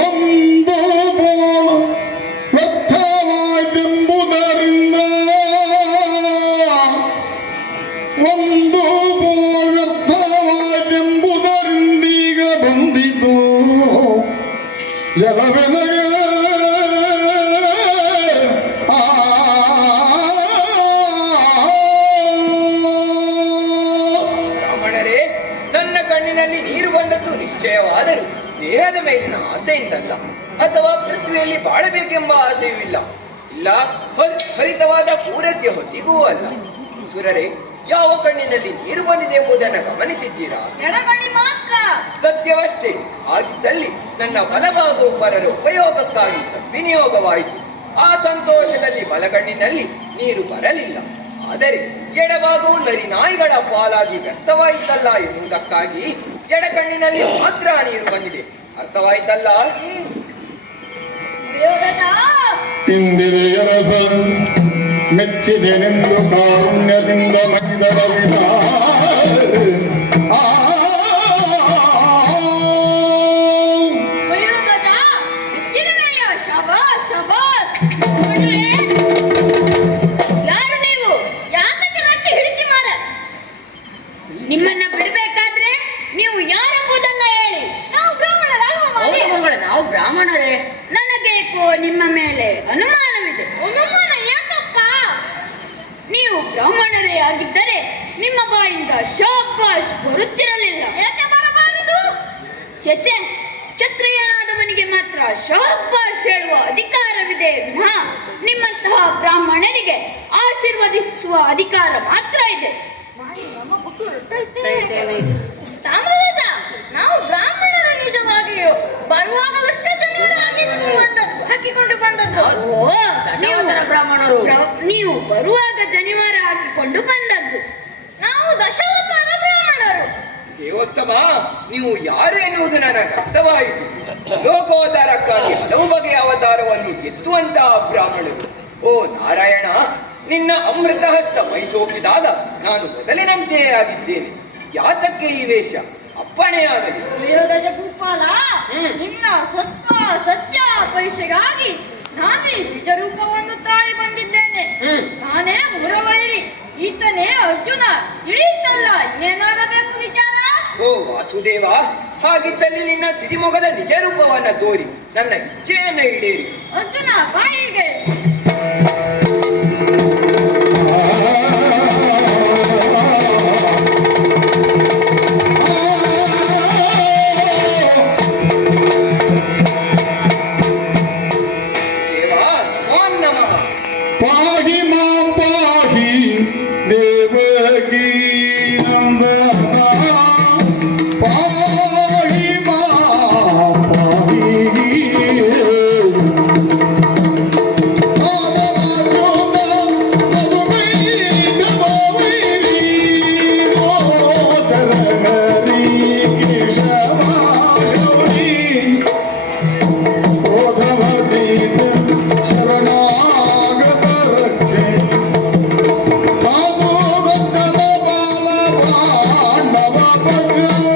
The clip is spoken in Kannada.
ಒಂದು ಬೋಳು ವ್ಯರ್ಥವಾಯ್ತೆಂಬುದರಿಂದ ಒಂದು ಬೋಳು ವ್ಯರ್ಥವಾಯ್ತೆಂಬುದರಿಂದೀಗ ಬಂದಿತು ಜಲವೆನಗೆ ದೇಹದ ಮೇಲಿನ ಆಸೆಯಿಂದಲ್ಲ ಅಥವಾ ಪೃಥ್ವಿಯಲ್ಲಿ ಬಾಳಬೇಕೆಂಬ ಆಸೆಯೂ ಇಲ್ಲ ಇಲ್ಲ ಹರಿ- ಹರಿತವಾದ ಪೂರೈಕೆಯ ಹೊತ್ತಿಗೂ ಅಲ್ಲ. ಸುರರೆ ಯಾವ ಕಣ್ಣಿನಲ್ಲಿ ನೀರು ಬಂದಿದೆ ಎಂಬುದನ್ನು ಗಮನಿಸಿದ್ದೀರಾ? ಸತ್ಯವಷ್ಟೇ. ಆಗಿದ್ದಲ್ಲಿ ನನ್ನ ಬಲಭಾಗವು ಪರರ ಉಪಯೋಗಕ್ಕಾಗಿ ವಿನಿಯೋಗವಾಯಿತು ಆ ಸಂತೋಷದಲ್ಲಿ ಬಲಗಣ್ಣಿನಲ್ಲಿ ನೀರು ಬರಲಿಲ್ಲ. ಆದರೆ ಎಡಭಾಗವು ನರಿ ನಾಯಿಗಳ ಪಾಲಾಗಿ ವ್ಯರ್ಥವಾಯಿತಲ್ಲ ಎನ್ನುವುದಕ್ಕಾಗಿ ಎಡಕಣ್ಣಿನಲ್ಲಿ ಮಾತ್ರ ನೀರು ಬಂದಿದೆ. ಅರ್ಥವಾಯಿತಲ್ಲ? ಇಂದಿರೆಯರಸ ಮೆಚ್ಚಿದೆನೆಂದು ಕಾರುಣ್ಯದಿಂದ ಮೈದರವಿದ ನಾವು ಬ್ರಾಹ್ಮಣರೇ? ನನಗೇಕೋ ನಿಮ್ಮ ಮೇಲೆ ಅನುಮಾನವಿದೆ. ಅನುಮಾನ ಯಾಕಪ್ಪ? ನೀವು ಬ್ರಾಹ್ಮಣರೇ ಆಗಿದ್ದರೆ ನಿಮ್ಮ ಬಾಯಿಂದ ಶಾಬಾಷ್ ಬರುತ್ತಿರಲಿಲ್ಲ. ಯಾಕೆ ಬರಬಾರದು? ಚೆಚ್ಚೆ ಕ್ಷತ್ರಿಯನಾದವನಿಗೆ ಮಾತ್ರ ಶಾಬಾಷ್ ಹೇಳುವ ಅಧಿಕಾರವಿದೆ ವಿನಃ ನಿಮ್ಮಂತಹ ಬ್ರಾಹ್ಮಣರಿಗೆ ಆಶೀರ್ವದಿಸುವ ಅಧಿಕಾರ ಮಾತ್ರ ಇದೆ ತಾಮ್ರಧ್ವಜ ನಾವು ಬ್ರಾಹ್ಮಣರ ನಿಜವಾಗಿಯೂ ಬರುವಾಗಲಷ್ಟೇ ಜನಿವಾರ ಹಾಕಿಕೊಂಡು ಹಾಕಿಕೊಂಡು ಬಂದದ್ದು ಓ ನೀವು ದಶಾವತಾರ ಬ್ರಾಹ್ಮಣರು. ನೀವು ಬರುವಾಗ ಜನಿವಾರ ಹಾಕಿಕೊಂಡು ಬಂದದ್ದು. ನಾವು ದಶಾವತಾರ ಬ್ರಾಹ್ಮಣರು ದೇವೋತ್ತಮ ನೀವು ಯಾರು ಎನ್ನುವುದು ನನಗೆ ಅರ್ಥವಾಯಿತು. ಲೋಕೋದಾರಕ್ಕಾಗಿ ಹಲವು ಬಗೆಯ ಅವತಾರವನ್ನು ಎತ್ತುವಂತಹ ಬ್ರಾಹ್ಮಣರು. ಓ ನಾರಾಯಣ ನಿನ್ನ ಅಮೃತ ಹಸ್ತ ಮೈಸೋಕಿದಾಗ ನಾನು ಮೊದಲಿನಂತೆಯೇ ಆಗಿದ್ದೇನೆ. ಯಾತಕ್ಕೆ ಈ ವೇಷ? ಅಪ್ಪಣೆಯಾಗಲಿ. ನಿನ್ನ ಸತ್ವ ಸತ್ಯ ಪರೀಕ್ಷೆಗಾಗಿ ನಾನೇ ನಿಜ ರೂಪವನ್ನು ತಾಳಿ ಬಂದಿದ್ದೇನೆ. ನಾನೇ ಮುರವೈರಿ ಈತನೇ ಅರ್ಜುನ. ತಿಳಿಯಿತಲ್ಲ ಏನಾಗಬೇಕು ವಿಚಾರ? ಓ ವಾಸುದೇವ ಹಾಗಿದ್ದಲ್ಲಿ ನಿನ್ನ ಸಿರಿಮೊಗದ ನಿಜ ರೂಪವನ್ನ ತೋರಿ. ನನ್ನ ಇಚ್ಛೆಯನ್ನ ಈಡೇರಿ. ಅರ್ಜುನ ಬಾಯಿಗೆ Pode, mão, pode. Hallelujah.